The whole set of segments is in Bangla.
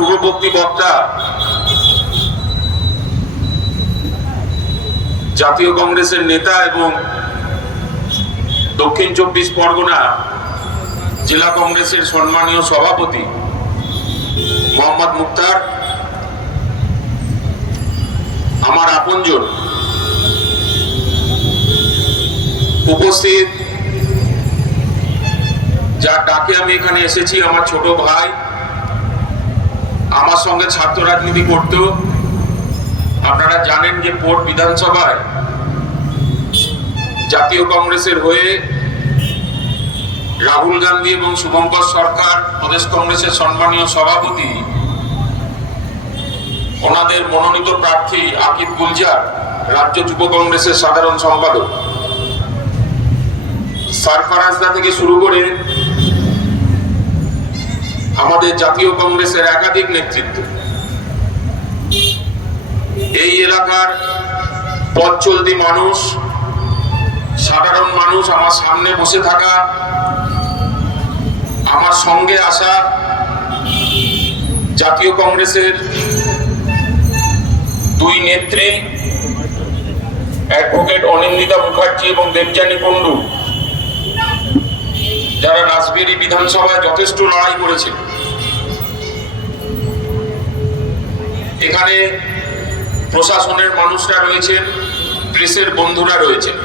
পূর্ববর্তী বক্তা জাতীয় কংগ্রেসের নেতা এবং দক্ষিণ 24 পরগনা জেলা কংগ্রেসের সম্মানীয় সভাপতি মোহাম্মদ মুক্তার, আমার আপনজন, উপস্থিত যার ডাকে আমি এখানে এসেছি, আমার ছোট ভাই, আমার সঙ্গে ছাত্র রাজনীতি করত। আপনারা জানেন যে পোর্ট বিধানসভায় জাতীয় কংগ্রেসের হয়ে রাহুল গান্ধী এবং শুভঙ্কর সরকার প্রদেশ কংগ্রেসের সম্মানীয় সভাপতি, ওনাদের মনোনীত প্রার্থী আকিব গুলজার রাজ্য যুব কংগ্রেসের সাধারণ সম্পাদক, সরফরাজদা থেকে শুরু করে আমাদের জাতীয় কংগ্রেসের একাধিক নেতৃত্ব, এই এলাকার পথ চলতি মানুষ, সাধারণ মানুষ, আমার সামনে বসে থাকা, আমার সঙ্গে আসা জাতীয় কংগ্রেসের দুই নেত্রী অ্যাডভোকেট অনিন্দিতা মুখার্জি এবং দেবযানী কুণ্ডু, যারা রাসবেরি বিধানসভায় যথেষ্ট লড়াই করেছে। এখানে প্রশাসনের মানুষরা রয়েছেন, প্রেসের বন্ধুরা রয়েছেন।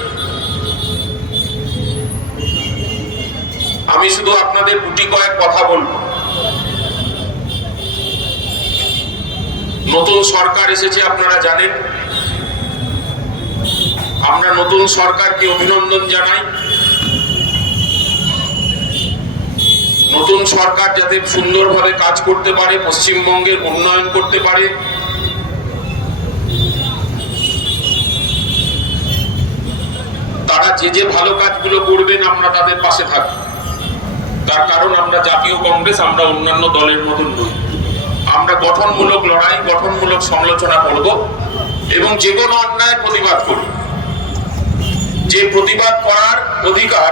আমি শুধু আপনাদের গুটি কয়েক কথা বলব। নতুন সরকার এসেছে, আপনারা জানেন। আমরা নতুন সরকারকে অভিনন্দন জানাই। নতুন সরকার যাতে সুন্দরভাবে কাজ করতে পারে, পশ্চিমবঙ্গের উন্নয়ন করতে পারে, তারা যে ভালো কাজগুলো করবেন আমরা তাদের পাশে থাকব। তার কারণ আমরা জাতীয় কংগ্রেস, আমরা অন্যান্য দলের মতন নই। আমরা গঠনমূলক লড়াই, গঠনমূলক সমালোচনা করব এবং যে কোনো অন্যায়ের প্রতিবাদ করব। যে প্রতিবাদ করার অধিকার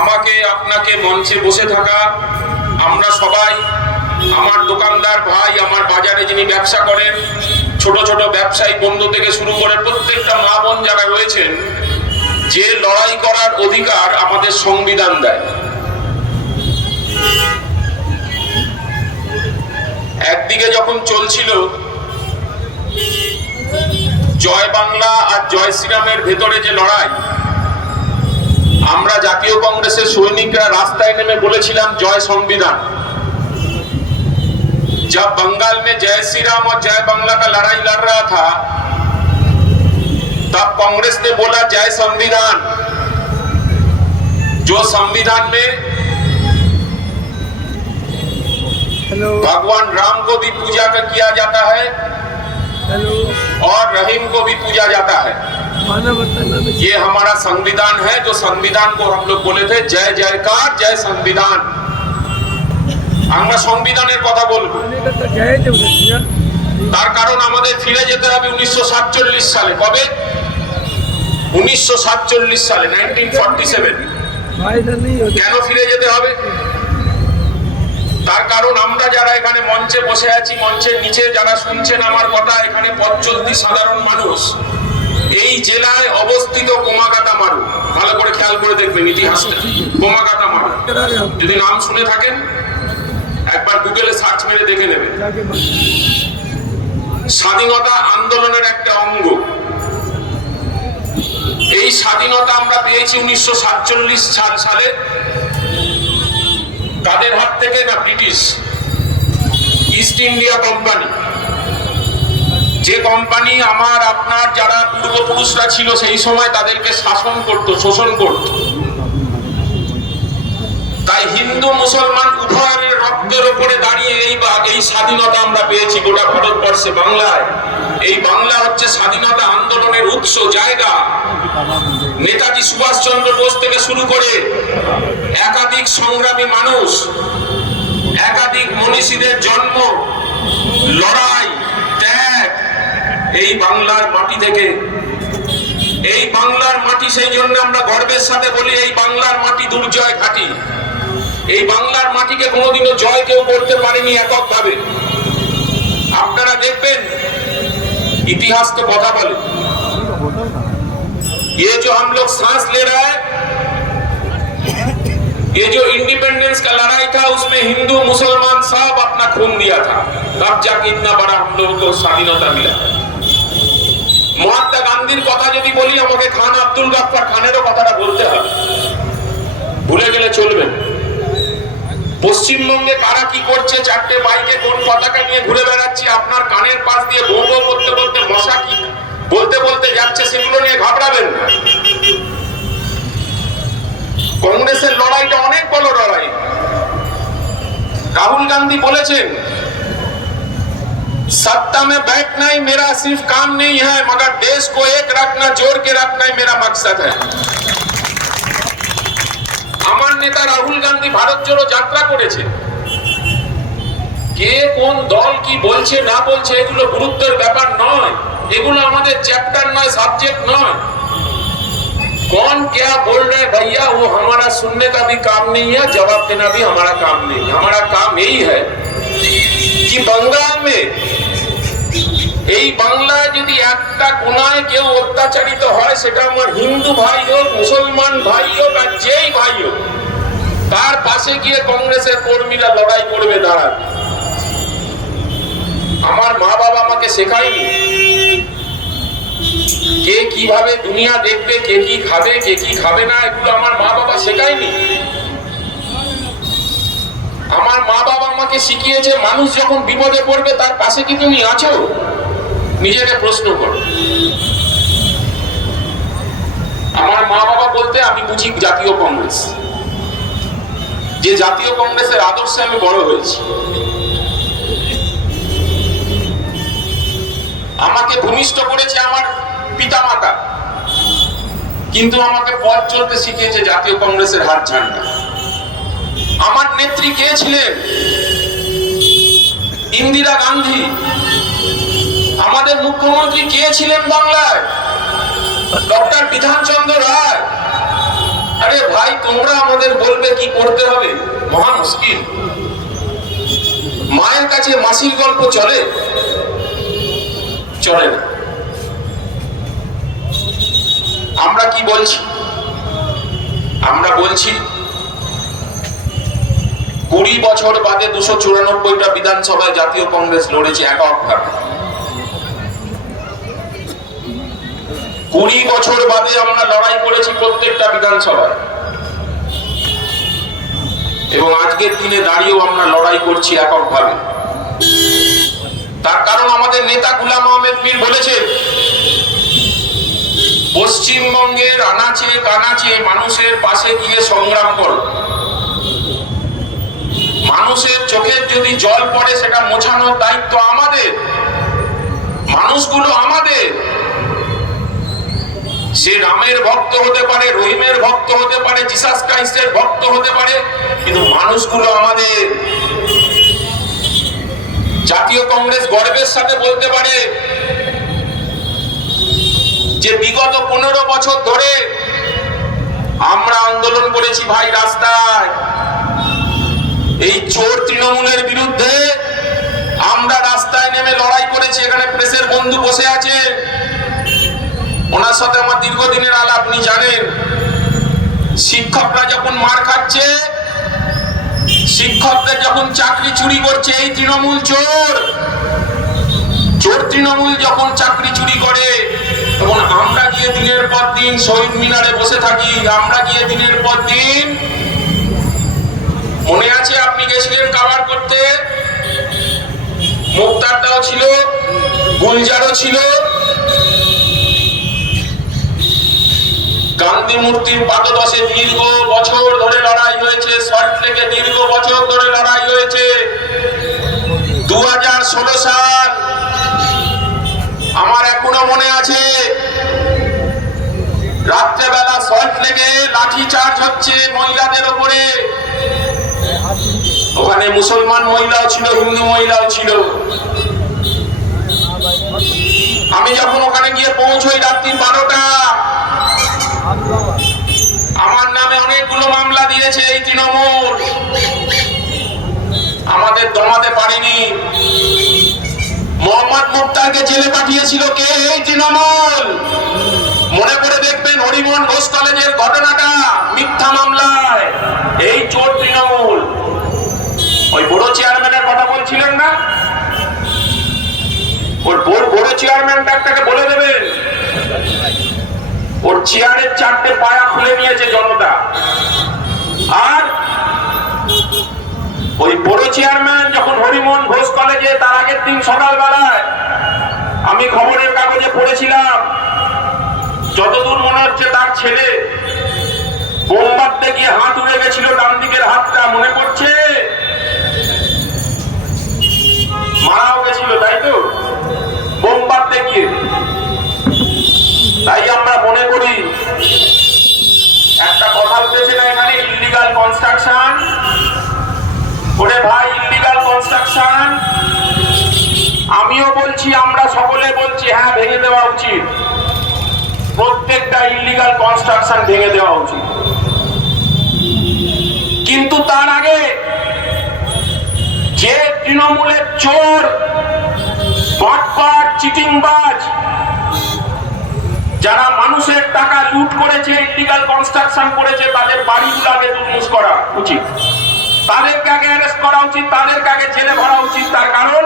আমাকে, আপনাকে, মঞ্চে বসে থাকা আমরা সবাই, আমার দোকানদার ভাই, আমার বাজারে যিনি ব্যবসা করেন, ছোট ছোট ব্যবসায়ী বন্ধু থেকে শুরু করে প্রত্যেকটা মা বোন যারা রয়েছেন, যে লড়াই করার অধিকার আমাদের সংবিধান দেয়। একদিকে যখন চলছিল জয় বাংলা আর জয় শ্রীরামের ভেতরে যে লড়াই, আমরা জাতীয় কংগ্রেসের সৈনিকরা রাস্তায় নেমে বলেছিলাম জয় संविधान। जब बंगाल में जय श्री राम और जय बांग्ला का लड़ाई लड़ रहा था, तब कांग्रेस ने बोला जय संविधान। जो संविधान में भगवान राम को भी पूजा का किया जाता है और रहीम को भी पूजा जाता है। ये हमारा संविधान है, जो संविधान को हम लोग बोले थे जय जयकार जय संविधान। আমরা সংবিধানের কথা বলবো, তার কারণ আমাদের ফিরে যেতে হবে 1947 সালে। কবে? 1947 সালে, 1947। কেন ফিরে যেতে হবে? তার কারণ আমরা যারা এখানে মঞ্চে বসে আছি, মঞ্চের নিচে যারা শুনছেন আমার কথা, এখানে পথ চলতি সাধারণ মানুষ, এই জেলায় অবস্থিত কোমাকাটা মারু, ভালো করে খেয়াল করে দেখবেন ইতিহাসটা। কোমাকাটা মারু যদি নাম শুনে থাকেন, একবার গুগলে সার্চ মেরে দেখে নেবেন। স্বাধীনতা আন্দোলনের একটা অঙ্গ। এই স্বাধীনতা আমরা পেয়েছি 1947 সালে। কাদের হাত থেকে? না, ব্রিটিশ ইস্ট ইন্ডিয়া কোম্পানি। যে কোম্পানি আমার আপনার যারা পূর্বপুরুষরা ছিল সেই সময় তাদেরকে শাসন করত, শোষণ করত। তাই হিন্দু মুসলমান উভয়ের রক্তের উপরে দাঁড়িয়ে এই স্বাধীনতা আমরা পেয়েছি গোটা ভারতবর্ষে, বাংলায়। এই বাংলা হচ্ছে স্বাধীনতা আন্দোলনের উৎস, জায়গা। নেতাজি সুভাষচন্দ্র বোস থেকে শুরু করে একাধিক সংগ্রামী মানুষ, একাধিক মনীষীদের জন্ম, লড়াই, ত্যাগ এই বাংলার মাটি থেকে। এই বাংলার মাটি, সেই জন্য আমরা গর্বের সাথে বলি এই বাংলার মাটি দুর্জয় ঘাঁটি। এই বাংলার মাটিকে কোনোদিনও জয় কেউ করতে পারেনি এককভাবে। আপনারা দেখবেন, इतिहास तो কথা বলে, ये जो हम लोग सांस ले रहा है, ये जो इंडिपेंडेंस का लड़ाई था, उसमें हिंदू मुसलमान सब अपना खून दिया था, तब जाके इतना बड़ा हम लोगों को स्वाधीनता मिला। महात्मा गांधीर কথা যদি বলি, আমাকে খান আব্দুল গাফফার খানেরও কথাটা বলতে হবে, ভুলে গেলে চলবে। পশ্চিমবঙ্গে কারা কি করছে, চারটে বাইকে কোন পতাকা নিয়ে ঘুরে বেড়াচ্ছে, আপনার কানের পাশ দিয়ে ভো ভো করতে করতে মশা কি বলতে বলতে যাচ্ছে, সেগুলো নিয়ে ঘাবড়াবেন না। কংগ্রেসের লড়াইটা অনেক বড় লড়াই। রাহুল গান্ধী বলেছেন, सत्ता में बैठना ही मेरा सिर्फ काम नहीं है, मगर देश को एक रखना, जोड़ के रखना ही मेरा मकसद है। আমার নেতা রাহুল গান্ধী ভারত জোড়ো যাত্রা করেছে। কে কোন দল কি বলছে না বলছে এগুলো গুরুত্বের ব্যাপার নয়, এগুলো আমাদের চ্যাপ্টার নয়, সাবজেক্ট नॉय। कौन क्या बोल रहे भैया, वो हमारा सुनने का भी काम नहीं है, जवाब देना भी हमारा काम नहीं है। हमारा काम यही है कि बंगाल में, এই বাংলায় যদি একটা কোনায় কেউ অত্যাচারিত হয়, সেটা আমার হিন্দু ভাই হোক, মুসলমান ভাই হোক, আর যেই ভাই হোক, তার পাশে গিয়ে কংগ্রেসের কর্মীরা লড়াই করবে, দাঁড়াবে। আমার মা বাবা আমাকে শেখায়নি কে কিভাবে দুনিয়া দেখবে, কে কি খাবে, কে কি খাবে না, এগুলো আমার মা বাবা শেখায়নি। আমার মা বাবা আমাকে শিখিয়েছে, মানুষ যখন বিপদে পড়বে তার পাশে কি তুমি আছো? নিজেকে প্রশ্ন করো। আমার মা বাবা বলতে আমি বুঝি জাতীয় কংগ্রেস, যে জাতীয় কংগ্রেসের আদর্শে আমি বড় হয়েছি। আমাকে ভূমিষ্ঠ করেছে আমার পিতামাতা, কিন্তু আমাকে পথ চলতে শিখিয়েছে জাতীয় কংগ্রেসের হাত ঝান্ডা। আমার নেত্রী কে ছিলেন? ইন্দিরা গান্ধী। আমাদের মুখ্যমন্ত্রী কে ছিলেন বাংলায়? ডক্টর বিধানচন্দ্র রায়। আরে ভাই, তোমরা আমাদের বলবে কি করতে হবে, মহা মুশকিল। মায়ের কাছে মাসির গল্প চলে? চলে না। আমরা কি বলছি? আমরা বলছি 20 বছর বাদে 294টা বিধানসভায় জাতীয় কংগ্রেস লড়েছে এককভাবে। 20 বছর বাদে আমরা লড়াই করেছি প্রত্যেকটা বিধানসভায়, এবং আজকের দিনে দাঁড়িয়েও আমরা লড়াই করছি এককভাবে। তার কারণ আমাদের নেতা গোলাম আহমেদ মীর বলেছেন, পশ্চিমবঙ্গের আনাচে কানাচে মানুষের পাশে গিয়ে সংগ্রাম করো। মানুষের চোখের যদি জল পড়ে, সেটা মোছানোর দায়িত্ব আমাদের। মানুষগুলো আমাদের। সে রামের ভক্ত হতে পারে, রহিমের ভক্ত হতে পারে, জিসাস ক্রাইস্টের ভক্ত হতে পারে, কিন্তু মানুষগুলো আমাদের। জাতীয় কংগ্রেস গর্বের সাথে বলতে পারে যে বিগত 15 বছর ধরে আমরা আন্দোলন করেছি ভাই রাস্তায়, এই চোর তৃণমূলের বিরুদ্ধে আমরা রাস্তায় নেমে লড়াই করেছি। এখানে প্রেসের বন্ধু বসে আছে, ওনার সাথে আমার দীর্ঘদিনের আলাপ, আপনি জানেন। শিক্ষকরা যখন মার খাচ্ছে, শিক্ষকদের যখন চাকরি চুরি করছে এই তৃণমূল চোর তৃণমূল যখন চাকরি চুরি করে, তখন আমরা গিয়ে দিনের পর দিন শহীদ মিনারে বসে থাকি। আমরা গিয়ে দিনের পর দিন, মনে আছে আপনি গেছিলেন কাভার করতে, মুক্তারটাও ছিল, গুলজারও ছিল, গান্ধী মূর্তির পাদদেশে দীর্ঘ বছর ধরে লড়াই হয়েছে, সল্টলেকে দীর্ঘ বছর ধরে লড়াই হয়েছে। 2016 সাল আমার এখনো মনে আছে, রাত্রেবেলা সল্টলেকে লাঠি চার্জ হচ্ছে মহিলাদের উপরে। ওখানে মুসলমান মহিলাও ছিল, হিন্দু মহিলাও ছিল। আমি যখন ওখানে গিয়ে পৌঁছই রাত্রি 12টা, আমার নামে অনেকগুলো মামলা দিয়ে দিয়েছে এই তৃণমূল, আমাদের দমাতে পারেনি। মোহাম্মদ মুক্তারকে জেলে পাঠিয়েছিল কে? এই তৃণমূল। মনে করে দেখবেন হরিমোহন ঘোষ কলেজের ঘটনাটা, মিথ্যা মামলায় এই চোর তৃণমূল। ওই বড় চেয়ারম্যানের কথা বলছিলেন না, ওর বড় চেয়ারম্যানটাকে বলে দেবেন, ওর চেয়ারের 4টে পায়া খুলে নিয়েছে জনতা। আর ওই বড় চেয়ারম্যান যখন হরিমোহন ঘোষ কলেজে, তার আগের দিন সকালবেলায় আমি খবরের কাগজে পড়েছিলাম, যতদূর মনে হচ্ছে তার ছেলে বোম মারতে গিয়ে হাত উড়ে গেছিল, ডান দিকের হাতটা, মনে পড়ছে? মারাও গেছিল, তাই তো, বোম মারতে গিয়ে। তাই আমরা মনে করি একটা কথা উঠেছে না এখানে, ইল্লিগাল কনস্ট্রাকশন। ওরে ভাই, ইল্লিগাল কনস্ট্রাকশন আমিও বলছি, আমরা সকলে বলছি, হ্যাঁ ভেঙে দেওয়া উচিত, প্রত্যেকটা ইল্লিগাল কনস্ট্রাকশন ভেঙে দেওয়া উচিত। কিন্তু তার আগে যে তৃণমূলের চোর, বাটপার, চিটিংবাজ, যারা মানুষের টাকা লুট করেছে, ইল্লিগাল কনস্ট্রাকশন করেছে, তাদের বাড়িগুলোকে দুর্মুষ করা উচিত, তাদেরকে আগে অ্যারেস্ট করা উচিত, তাদেরকে আগে জেলে ভরা উচিত। তার কারণ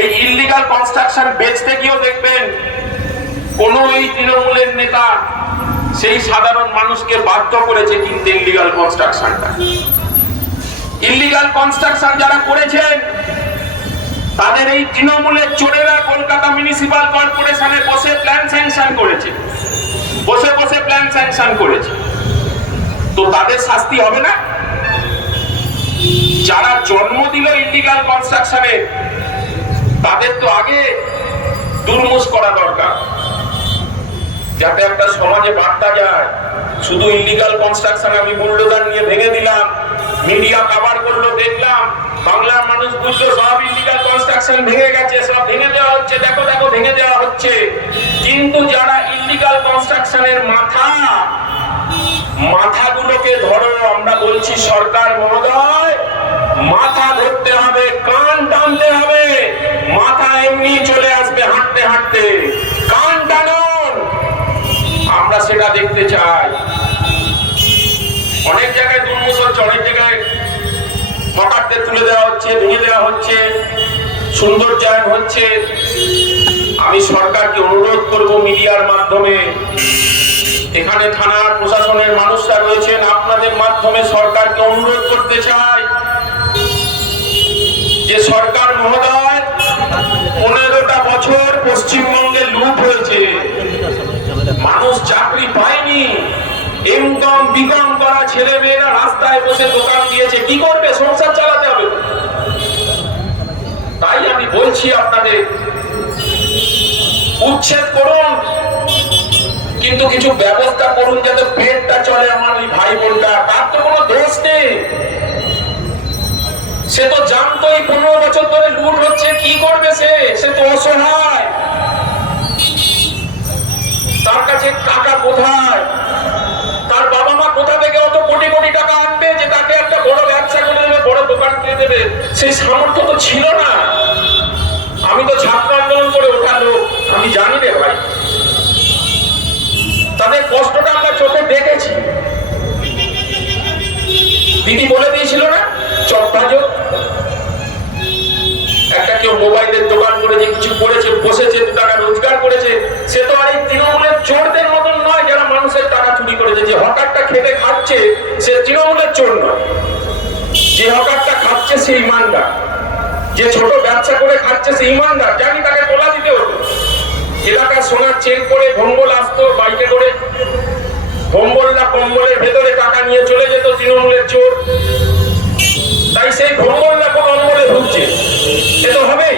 এই ইল্লিগাল কনস্ট্রাকশন বেচতে গিয়েও দেখবেন কোন এই তৃণমূলের নেতা সেই সাধারণ মানুষকে বাধ্য করেছে কিনতে ইল্লিগাল কনস্ট্রাকশনটা। ইল্লিগাল কনস্ট্রাকশন যারা করেছেন তাদের এই তৃণমূলের চোরেরা কলকাতা মিউনিসিপাল কর্পোরেশনে বসে প্ল্যান স্যাংশন করেছে, বসে বসে প্ল্যান স্যাংশন করেছে। তো তাদের শাস্তি হবে না? যারা জন্ম দিল ইল্লিগাল কনস্ট্রাকশনে তাদের তো আগে দুর্মুষ করা দরকার, যাতে একটা সমাজে বার্তা যায়। শুধু ইল্লিগাল কনস্ট্রাকশন আমি বুলডোজার নিয়ে ভেঙে দিলাম, মিডিয়া কভার করলো, দেখলাম, বাংলার মানুষ বুঝলো সব ইল্লিগাল কনস্ট্রাকশন ভেঙে গেছে, সব ভেঙে দেওয়া হচ্ছে, দেখো দেখো ভেঙে দেওয়া হচ্ছে। কিন্তু যারা ইল্লিগাল কনস্ট্রাকশনের মাথাগুলোকে ধরো, আমরা বলছি সরকার মহোদয়, মাথা ধরতে হবে, কান টানতে হবে, মাথা এমনি চলে আসবে হাঁটতে হাঁটতে, কান টানুন। আমরা সেটা দেখতে চাই। অনেক জায়গায় দুর্মুষ হচ্ছে, অনেক জায়গায় হকারদের তুলে দেওয়া হচ্ছে, ভেঙে দেওয়া হচ্ছে, সৌন্দর্যায়ন হচ্ছে। আমি সরকারকে অনুরোধ করব মিডিয়ার মাধ্যমে, এখানে থানার প্রশাসনের মানুষরা রয়েছেন, আপনাদের মাধ্যমে সরকারকে অনুরোধ করতে চাই যে সরকার মহোদয়, 15টা বছর পশ্চিমবঙ্গে লুট হয়েছে, মানুষ চাকরি পায়নি, এমকম বিকম করা ছেলে মেয়েরা রাস্তায় বসে দোকান দিয়েছে, কি করবে? সংসার চালাতে হবে। তাই আমি বলছি আপনাদের, উচ্ছেদ করুন, কিন্তু কিছু ব্যবস্থা করুন যাতে পেটটা চলে আমার ওই ভাই বোনটা। তার তো কোনো দোষ নেই, সে তো জানতোই 15 বছর ধরে লুট হচ্ছে, কি করবে সে তো অসহায়, তার কাছে টাকা কোথায়, তার বাবা মা কোথা থেকে অত কোটি কোটি টাকা আনবে যে তাকে একটা বড় ব্যবসা করে দেবে, বড় দোকান কিনে দেবে? সেই সামর্থ্য তো ছিল না। আমি তো ছাত্র আন্দোলন করে ওঠা লোক, আমি জানি রে ভাই, তাদের কষ্টটা আমরা চোখে দেখেছি। দিদি বলে দিয়েছিল না, চট্টাজ একটা কেউ মোবাইলের দোকান করেছে, কিছু করেছে, বসেছে, 2 টাকা রোজগার করেছে, সে তো আর এই তৃণমূলের চোরদের মতন নয় যারা মানুষের টাকা চুরি করেছে। যে হকারটা খেতে খাচ্ছে সে তৃণমূলের চোর নয়, যে হকারটা খাচ্ছে সে ইমানদার, যে ছোট ব্যবসা করে খাচ্ছে সে ইমানদার। জানি তাকে তোলা দিতে হতো, এলাকার সোনার চেক করে ভম্বল আসতো বাইকে করে, ভম্বলটা কম্বলের ভেতরে টাকা নিয়ে চলে যেত তৃণমূলের চোর। তাই সেই ভম্বলটা কোন অম্বলে ঢুকছে, এ তো হবেই।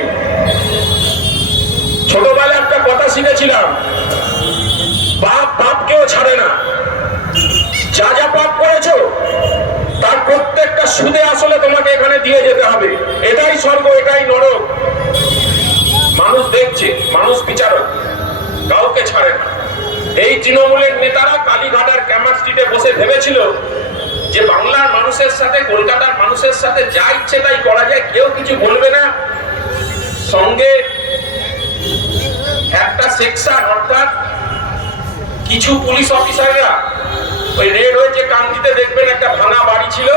ছোটবেলায় একটা কথা শিখেছিলাম, বাপ বাপকেও ছাড়ে না। যা যা পাপ করেছো তার প্রত্যেকটা সুদে আসলে তোমাকে এখানে দিয়ে যেতে হবে। এটাই স্বর্গ, এটাই নরক। মানুষ দেখছে, মানুষ বিচারক, কাউকে ছাড়ে না। এই তৃণমূলের নেতারা কালীঘাটার ক্যামার স্ট্রিটে বসে ভেবেছিল যে বাংলার মানুষের সাথে, কলকাতার মানুষের সাথে যা ইচ্ছে তাই করা যায়, কেউ কিছু বলবে না। সঙ্গে একটা সেকশন, অর্থাৎ কিছু পুলিশ অফিসাররা, ওই রেড হয়েছে কান্দিতে দেখবেন একটা ভাঙা বাড়ি ছিল,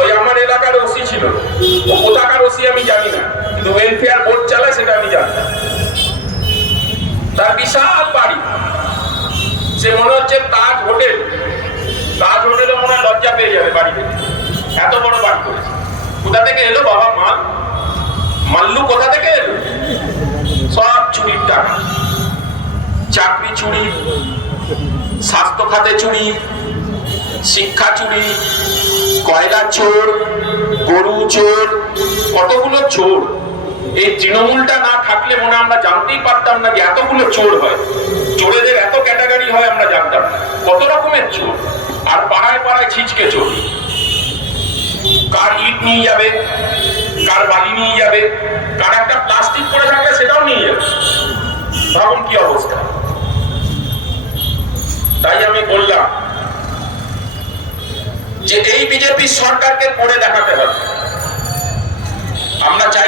ওই আমার এলাকার ওসি ছিল, ও কোথাকার ওসি আমি জানি না, কিন্তু ওয়েলফেয়ার বোর্ড চালায় সেটা আমি জানি না। তার বিশাল বাড়ি, সে মনে হচ্ছে তাজ হোটেল, তাজ হোটেলে মনে হয় লজ্জা পেয়ে যাবে বাড়ি থেকে, এত বড় বাড়ি করেছে। কোথা থেকে এলো বাবা মাল? মাল্লু কোথা থেকে এলো? সব চুরির টাকা, চাকরি চুরি, স্বাস্থ্য খাতে চুরি, শিক্ষা চুরি, কয়লা চোর, গরু চোর, কতগুলো চোর। এই তৃণমূলটা না থাকলে মনে আমরা জানতেই পারতাম না যে এতগুলো চোর হয়, চোরেদের এত ক্যাটাগরি হয় আমরা জানতাম না, কত রকমের চোর। আর পাড়ায় পাড়ায় ছিচকে চোর, কার ইট নিয়ে যাবে, কার বালি নিয়ে যাবে, কার একটা প্লাস্টিক পড়ে থাকলে সেটাও নিয়ে যাবে। ভাবুন কি অবস্থা। তাই আমি বললাম যে এই বিজেপি সরকারকে করে দেখাতে হবে। আমরা চাই